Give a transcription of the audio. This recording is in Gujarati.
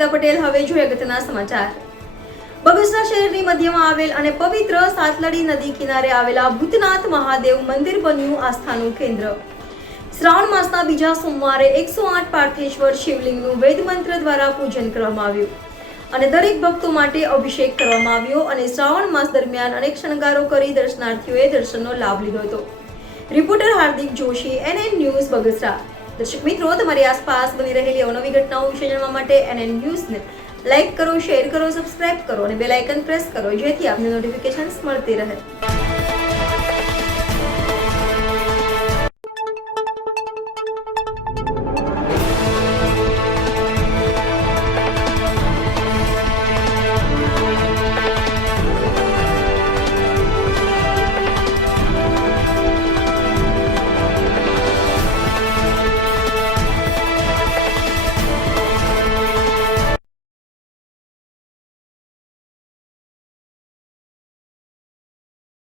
અર્પિતા પટેલ. હવે જોઈએ અગત્યના સમાચાર. બગસરા શહેરની મધ્યમાં આવેલ અને પવિત્ર સાતલડી નદી કિનારે આવેલા ભૂતનાથ મહાદેવ મંદિર બન્યું આસ્થાનું કેન્દ્ર. શ્રાવણ માસના બીજા સોમવારે 108 પાર્થેશ્વર શિવલિંગનું વેદ મંત્ર દ્વારા પૂજન કરવામાં આવ્યું અને દરેક ભક્તો માટે અભિષેક કરવામાં આવ્યો અને શ્રાવણ માસ દરમિયાન અનેક શણગારો કરી દર્શનાર્થીઓએ દર્શનનો લાભ લીધો હતો. રિપોર્ટર હાર્દિક જોશી, NN ન્યૂઝ, બગસરા. દર્શક મિત્રો, તમારી આસપાસ બની રહેલી અવનવી ઘટનાઓ વિશે જાણવા માટે NN ન્યૂઝને લાઈક કરો, શેર કરો, સબસ્ક્રાઇબ કરો અને બેલ આઇકન પ્રેસ કરો, જેથી આપને નોટિફિકેશન્સ મળતી રહે.